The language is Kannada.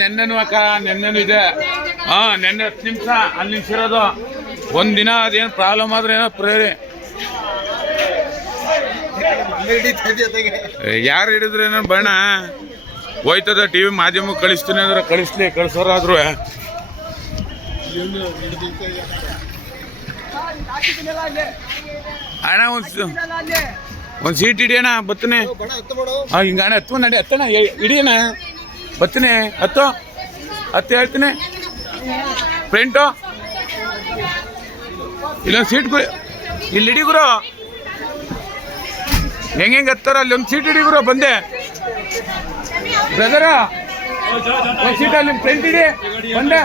ನೆನ್ನೆನು ಅಕ್ಕ ನೆನ್ನೆನು ಇದೆ. ನೆನ್ನೆ 10 ನಿಮಿಷ ಅಲ್ಲಿ ನಿಲ್ಸಿರೋದು. ಒಂದಿನ ಅದೇನು ಪ್ರಾಬ್ಲಮ್ ಆದ್ರೆ ಏನೋ ಪ್ರೇರಿ ಯಾರು ಹಿಡಿದ್ರೇನೋ ಬಣ್ಣ ಹೋಯ್ತದ. ಟಿವಿ ಮಾಧ್ಯಮ ಕಳಿಸ್ತೀನಿ ಅಂದ್ರೆ ಕಳಿಸ್ಲಿ, ಕಳ್ಸೋರಾದ್ರು ಅಣ್ಣ ಒಂದು ಸೀಟ್ ಹಿಡಿಯೋಣ ಬತ್ತನೆ. ಹಿಂಗ ಅಣ್ಣ ಹತ್ತು ನಡಿ, ಹತ್ತಣ ಹಿಡಿಯೋಣ ಬತ್ತನೆ. ಹತ್ತು ಹೇಳ್ತೀನಿ. ಫ್ರೆಂಟು ಇಲ್ಲೊಂದು ಸೀಟ್ ಇಲ್ಲಿ ಹಿಡಿ ಗುರು. ಹೆಂಗೆ ಹತ್ತಾರ ಅಲ್ಲಿ ಒಂದು ಸೀಟ್ ಹಿಡಿ ಗುರು. ಬಂದೆ ಬ್ರದರ, ಒಂದು ಸೀಟ್ ಅಲ್ಲಿ ಫ್ರೆಂಟ್ ಹಿಡಿ. ಬಂದೆ.